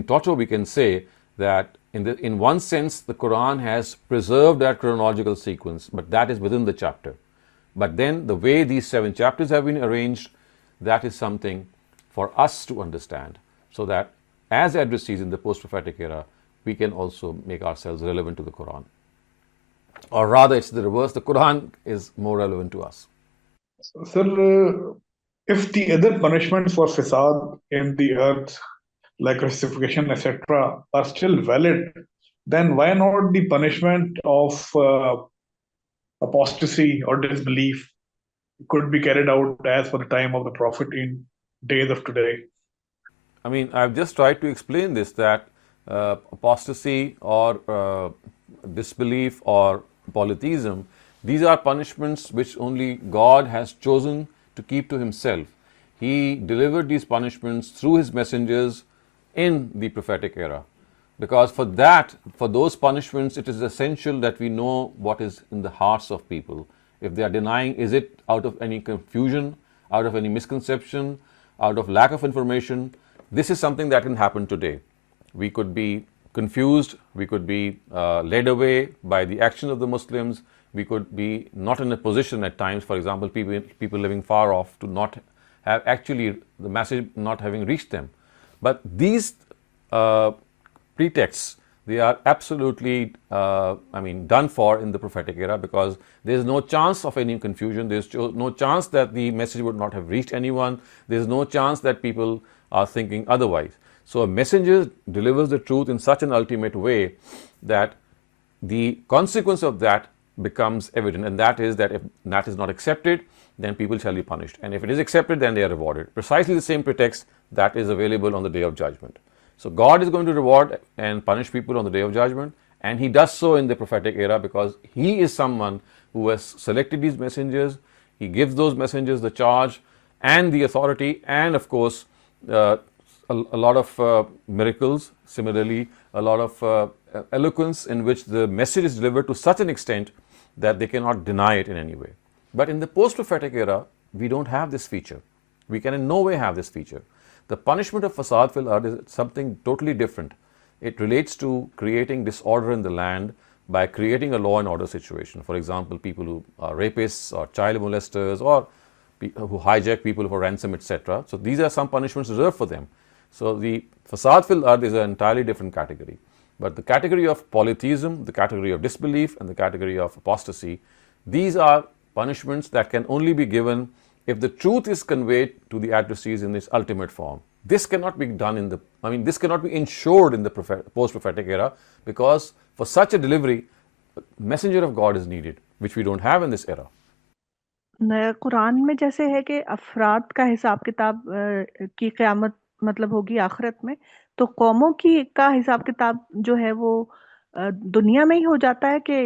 toto, we can say that in one sense the Quran has preserved that chronological sequence, but that is within the chapter. But then the way these 7 chapters have been arranged, that is something for us to understand, so that as addressees in the post-prophetic era, we can also make ourselves relevant to the Quran. Or rather, it's the reverse, the Quran is more relevant to us. Sir, if the other punishments for fasad in the earth, like crucifixion, etc., are still valid, then why not the punishment of apostasy or disbelief could be carried out as for the time of the Prophet in days of today? I mean, I've just tried to explain this, that apostasy or disbelief or polytheism, these are punishments which only God has chosen to keep to himself. He delivered these punishments through his messengers in the prophetic era, because for those punishments, it is essential that we know what is in the hearts of people. If they are denying, is it out of any confusion, out of any misconception, out of lack of information? This is something that can happen today. We could be confused, we could be led away by the action of the Muslims, we could be not in a position at times, for example, people living far off, to not have actually the message not having reached them. But these pretexts, they are absolutely done for in the prophetic era, because there is no chance of any confusion, there is no chance that the message would not have reached anyone, there is no chance that people are thinking otherwise. So a messenger delivers the truth in such an ultimate way that the consequence of that becomes evident, and that is that if that is not accepted, then people shall be punished, and if it is accepted, then they are rewarded. Precisely the same pretext that is available on the Day of Judgment. So God is going to reward and punish people on the Day of Judgment, and he does so in the prophetic era, because he is someone who has selected these messengers. He gives those messengers the charge and the authority, and of course a lot of miracles, similarly a lot of eloquence, in which the message is delivered to such an extent that they cannot deny it in any way. But in the post-prophetic era, we don't have this feature. We can in no way have this feature. The punishment of fasad fil ard is something totally different. It relates to creating disorder in the land by creating a law and order situation. For example, people who are rapists or child molesters, or who hijack people for ransom, etc. So these are some punishments reserved for them. So the Fasad fil ard is an entirely different category. But the category of polytheism, the category of disbelief, and the category of apostasy, these are punishments that can only be given if the truth is conveyed to the addressees in its ultimate form. This cannot be done in the, this cannot be ensured in the post-prophetic era, because for such a delivery, a messenger of God is needed, which we don't have in this era. Quran में जैसे है कि अफराद का हिसाब किताब की क़यामत मतलब होगी आखिरत में, तो कौमों की का हिसाब किताब जो है वो दुनिया में ही हो जाता है कि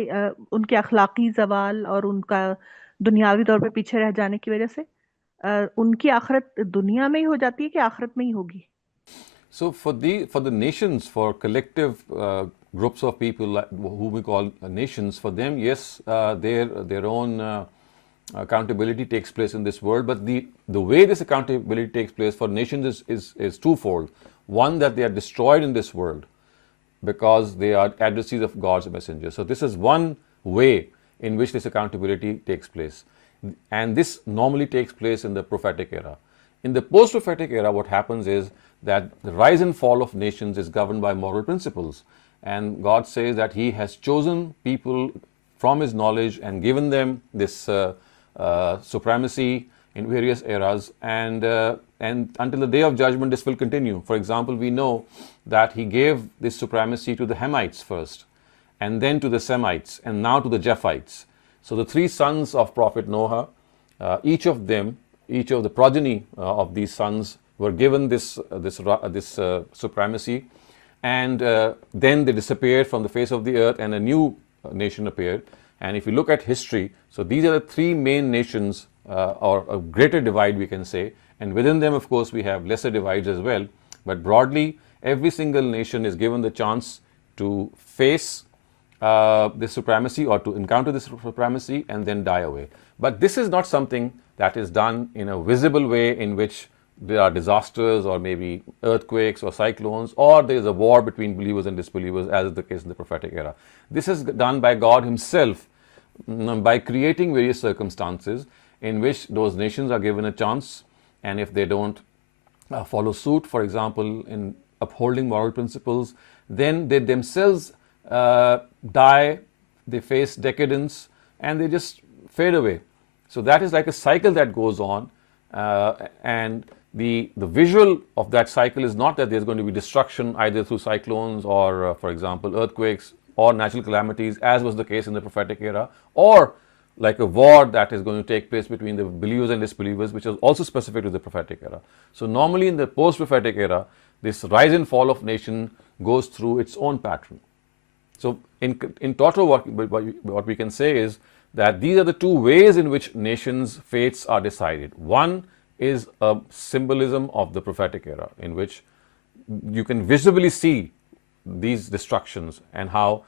उनके अखलाकी ज़वाल और उनका दुनियावी तौर पे पीछे रह जाने की वजह से उनकी आखिरत दुनिया में ही हो जाती है कि आखिरत में ही होगी? So for the nations, for collective groups of people who we call nations, for them, yes, their own accountability takes place in this world, but the way this accountability takes place for nations is twofold. One, that they are destroyed in this world because they are addressees of God's messenger. So this is one way in which this accountability takes place, and this normally takes place in the prophetic era. In the post-prophetic era, what happens is that the rise and fall of nations is governed by moral principles, and God says that He has chosen people from His knowledge and given them this supremacy in various eras, and until the day of judgment this will continue. For example, we know that He gave this supremacy to the Hamites first, and then to the Semites, and now to the Japhites. So the three sons of Prophet Noah, each of the progeny of these sons were given this supremacy, and then they disappeared from the face of the earth, and a new nation appeared. And if you look at history, so these are the three main nations, or a greater divide we can say, and within them of course we have lesser divides as well, but broadly every single nation is given the chance to face this supremacy or to encounter this supremacy and then die away. But this is not something that is done in a visible way in which there are disasters or maybe earthquakes or cyclones, or there is a war between believers and disbelievers, as is the case in the prophetic era. This is done by God Himself by creating various circumstances in which those nations are given a chance, and if they don't follow suit, for example, in upholding moral principles, then they themselves die, they face decadence, and they just fade away. So that is like a cycle that goes on, and the visual of that cycle is not that there's going to be destruction either through cyclones or for example earthquakes or natural calamities, as was the case in the prophetic era, or like a war that is going to take place between the believers and disbelievers, which is also specific to the prophetic era. So normally in the post-prophetic era, this rise and fall of nation goes through its own pattern. So in total, what we can say is that these are the two ways in which nations' fates are decided. One is a symbolism of the prophetic era, in which you can visibly see these destructions and how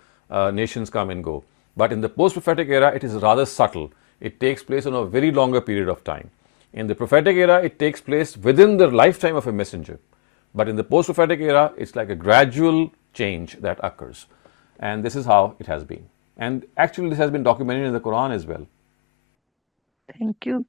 nations come and go. But in the post-prophetic era, it is rather subtle. It takes place on a very longer period of time. In the prophetic era, it takes place within the lifetime of a messenger. But in the post-prophetic era, it's like a gradual change that occurs. And this is how it has been. And actually, this has been documented in the Quran as well. Thank you.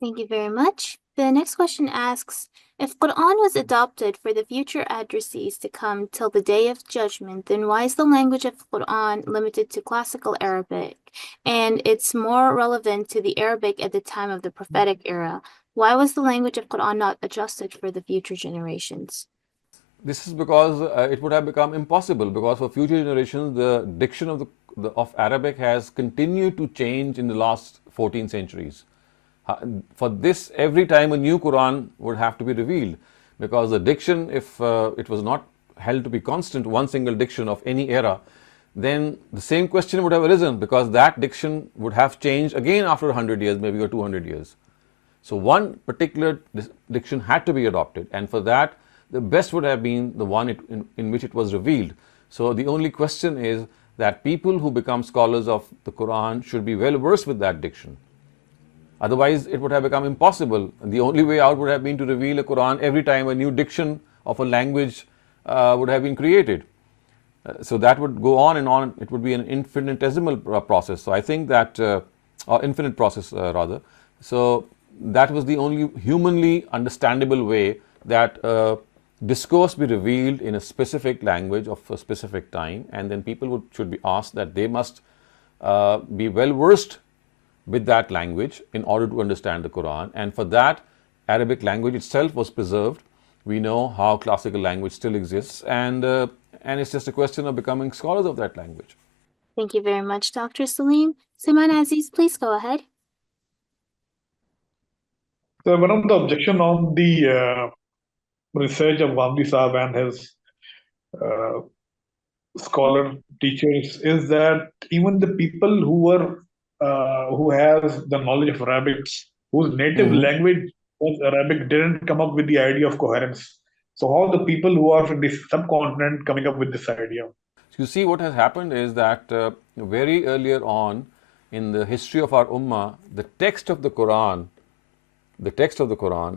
Thank you very much. The next question asks, if Quran was adopted for the future addressees to come till the day of judgment, then why is the language of Quran limited to classical Arabic? And it's more relevant to the Arabic at the time of the prophetic era. Why was the language of Quran not adjusted for the future generations? This is because it would have become impossible, because for future generations the diction of Arabic has continued to change in the last 14 centuries. For this, every time a new Quran would have to be revealed, because the diction, if it was not held to be constant, one single diction of any era, then the same question would have arisen, because that diction would have changed again after 100 years, maybe, or 200 years. So one particular diction had to be adopted, and for that the best would have been the one in which it was revealed. So the only question is that people who become scholars of the Quran should be well versed with that diction. Otherwise, it would have become impossible. The only way out would have been to reveal a Quran every time a new diction of a language would have been created. So that would go on and on. It would be an infinitesimal process. So I think that, or infinite process rather. So that was the only humanly understandable way that discourse be revealed in a specific language of a specific time, and then people should be asked that they must be well versed with that language in order to understand the Quran. And for that, Arabic language itself was preserved. We know how classical language still exists, and it's just a question of becoming scholars of that language. Thank you very much, Dr. Saleem. Simon Aziz, please go ahead. So one of the objection on the research of Ghamidi Saab and his uh, scholar teachers is that even the people who has the knowledge of Arabic, whose native language was Arabic, didn't come up with the idea of coherence. So how the people who are from this subcontinent coming up with this idea? You see, what has happened is that very earlier on in the history of our ummah, the text of the Quran,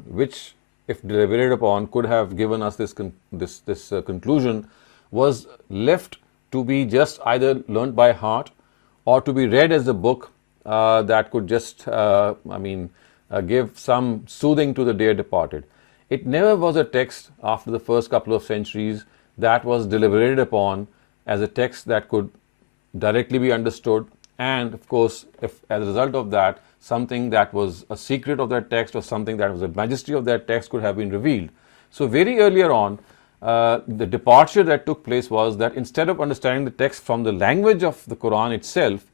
which, if deliberated upon, could have given us this conclusion, was left to be just either learnt by heart or to be read as a book that could just, give some soothing to the dear departed. It never was a text after the first couple of centuries that was deliberated upon as a text that could directly be understood, and of course, if as a result of that, something that was a secret of that text or something that was a majesty of that text could have been revealed. So very earlier on, the departure that took place was that instead of understanding the text from the language of the Quran itself,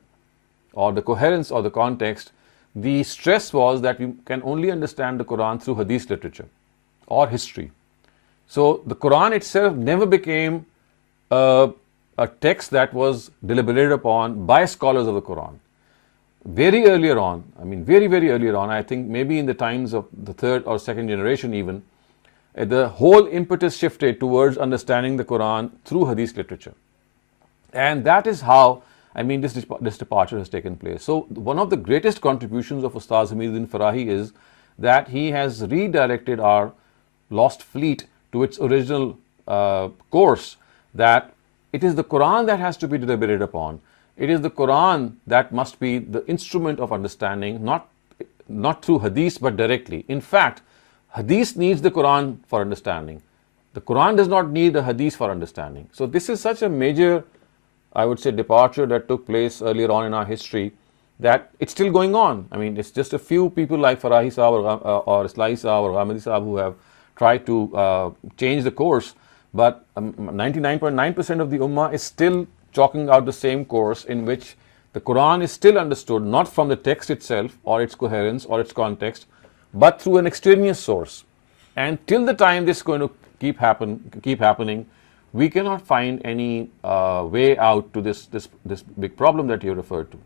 or the coherence or the context, the stress was that we can only understand the Quran through Hadith literature or history. So the Quran itself never became a text that was deliberated upon by scholars of the Quran. Very earlier on, very earlier on, I think maybe in the times of the third or second generation even, the whole impetus shifted towards understanding the Quran through Hadith literature. And that is how, this departure has taken place. So one of the greatest contributions of Ustaz Meezan Farahi is that he has redirected our lost fleet to its original course, that it is the Quran that has to be deliberated upon. It is the Quran that must be the instrument of understanding, not through Hadith but directly. In fact, Hadith needs the Quran for understanding. The Quran does not need the Hadith for understanding. So this is such a major, I would say, departure that took place earlier on in our history, that it's still going on. It's just a few people like Farahi Saab or Islahi Saab or Ghamidi Saab who have tried to change the course, but 99.9% of the Ummah is still chalking out the same course, in which the Quran is still understood not from the text itself or its coherence or its context, but through an extraneous source. And till the time this is going to keep happening, we cannot find any way out to this big problem that you referred to.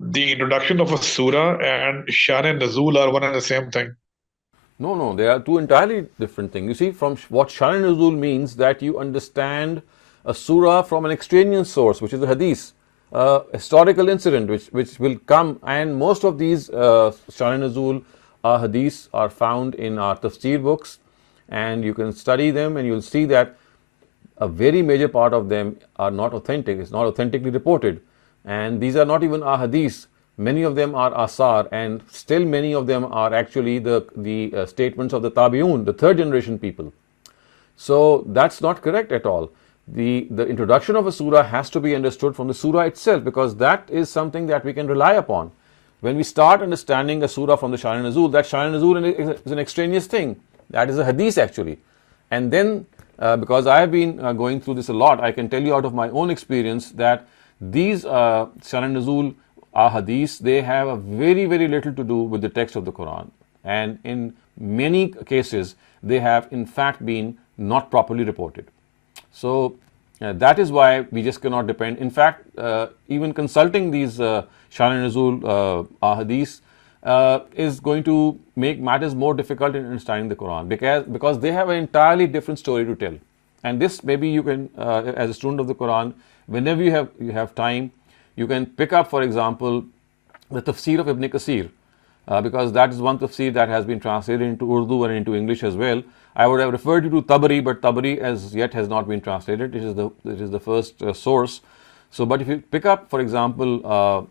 The introduction of a surah and Shan and Nuzul are one and the same thing. No, they are two entirely different things. You see, from what Shan and Nuzul means, that you understand a surah from an extraneous source, which is the Hadith, historical incident which will come, and most of these Shan and Nuzul Hadiths are found in our tafsir books, and you can study them and you'll see that a very major part of them are not authentic. It's not authentically reported, and these are not even ahadith. Many of them are asar, and still many of them are actually the statements of the tabi'un, the third generation people. So that's not correct at all. The introduction of a surah has to be understood from the surah itself, because that is something that we can rely upon. When we start understanding a surah from the Shan and Nuzul, that Shan and Nuzul is an extraneous thing. That is a hadith actually. And then because I have been going through this a lot, I can tell you out of my own experience that these Shan and Nuzul hadiths, they have a very little to do with the text of the Quran, and in many cases they have in fact been not properly reported. So that is why we just cannot depend. In fact, even consulting these Shan and Nuzul hadiths is going to make matters more difficult in understanding the Quran, because they have an entirely different story to tell. And this, maybe you can, as a student of the Quran, whenever you have time, you can pick up, for example, the tafsir of Ibn Kathir, because that is one tafsir that has been translated into Urdu and into English as well. I would have referred you to Tabari, but Tabari as yet has not been translated. It is the first source. So, but if you pick up, for example,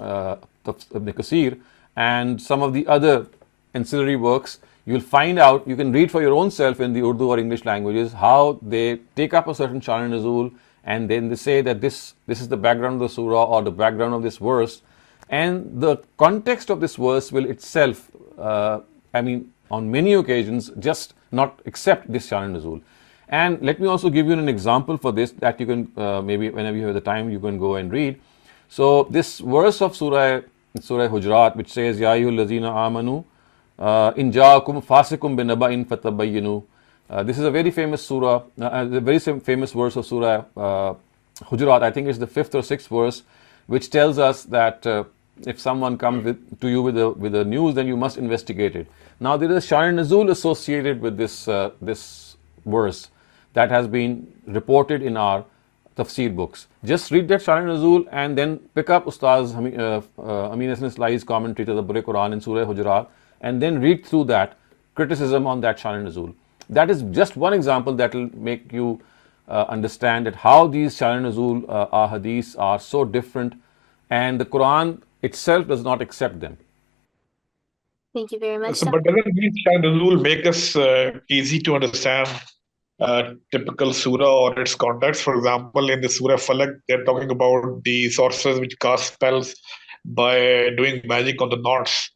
Ibn Kathir and some of the other ancillary works, you'll find out, you can read for your own self in the Urdu or English languages how they take up a certain Shan Nuzul and then they say that this is the background of the surah or the background of this verse, and the context of this verse will itself, on many occasions, just not accept this Shan Nuzul. And let me also give you an example for this that you can maybe whenever you have the time you can go and read. So this verse of Surah Hujurat, which says Ya ayyuhal lazina amanu in ja'akum fasikum binaba'in fatabayyanu. This is a very famous surah, the very famous verse of Surah Hujurat. I think it's the 5th or 6th verse, which tells us that if someone comes to you with the news, then you must investigate it. Now there is a Shan Nuzul associated with this verse that has been reported in our tafsir books. Just read that Shan Nuzul and then pick up Ustaz Amin Hassan Islai's commentary to the Bure Quran in Surah Hujurat and then read through that criticism on that Shan Nuzul. That is just one example that will make you understand that how these Shan Nuzul ahadith are so different, and the Quran itself does not accept them. Thank you very much. So, but doesn't these Shah Nuzul make us easy to understand typical surah or its context? For example, in the Surah Falak, they're talking about the sorcerers which cast spells by doing magic on the knots.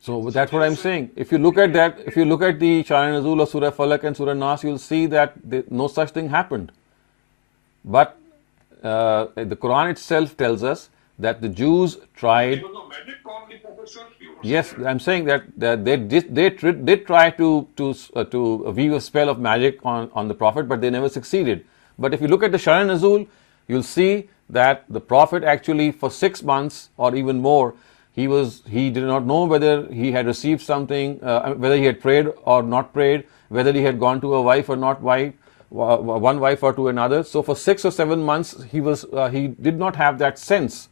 So that's what I'm saying. If you look at that, if you look at the Shan Nuzul of Surah Falak and Surah Nas, you'll see that no such thing happened. But the Quran itself tells us that the Jews tried. Yes, I'm saying that they did try to weave a spell of magic on the Prophet, but they never succeeded. But if you look at the Shan Nuzul, you'll see that the Prophet actually for 6 months or even more, he did not know whether he had received something, whether he had prayed or not prayed, whether he had gone to a wife or not wife, one wife or to another. So for 6 or 7 months he did not have that sense.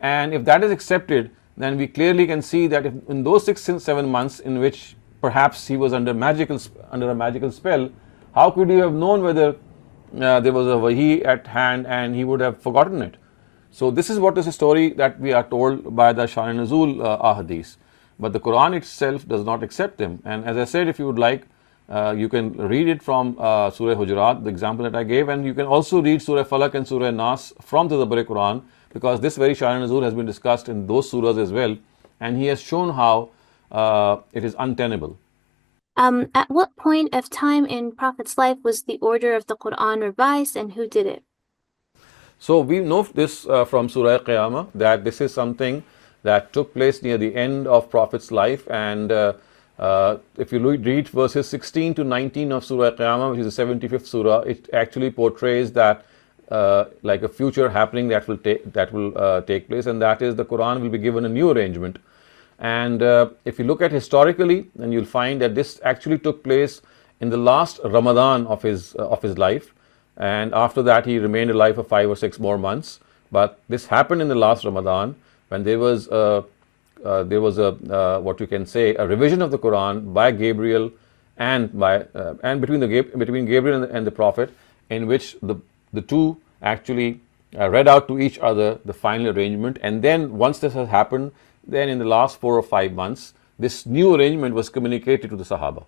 And if that is accepted, then we clearly can see that if in those 6 and 7 months in which perhaps he was under a magical spell, how could you have known whether there was a wahi at hand and he would have forgotten it? So this is what is a story that we are told by the Shan Nuzul ahadith. But the Quran itself does not accept them. And as I said, if you would like, you can read it from Surah Hujurat, the example that I gave, and you can also read Surah Falak and Surah Nas from the Tadabbur Quran, because this very Shan Nuzul has been discussed in those surahs as well, and he has shown how it is untenable. At what point of time in Prophet's life was the order of the Quran revised, and who did it? So we know this from Surah Qiyamah, that this is something that took place near the end of Prophet's life, and if you read verses 16 to 19 of Surah Qiyamah, which is the 75th surah, it actually portrays that like a future happening that will take place, and that is the Quran will be given a new arrangement. And if you look at historically, then you'll find that this actually took place in the last Ramadan of his life, and after that he remained alive for 5 or 6 more months. But this happened in the last Ramadan, when there was a what you can say a revision of the Quran by Gabriel and between Gabriel and the Prophet, in which the two actually read out to each other the final arrangement. And then once this has happened, then in the last 4 or 5 months, this new arrangement was communicated to the Sahaba.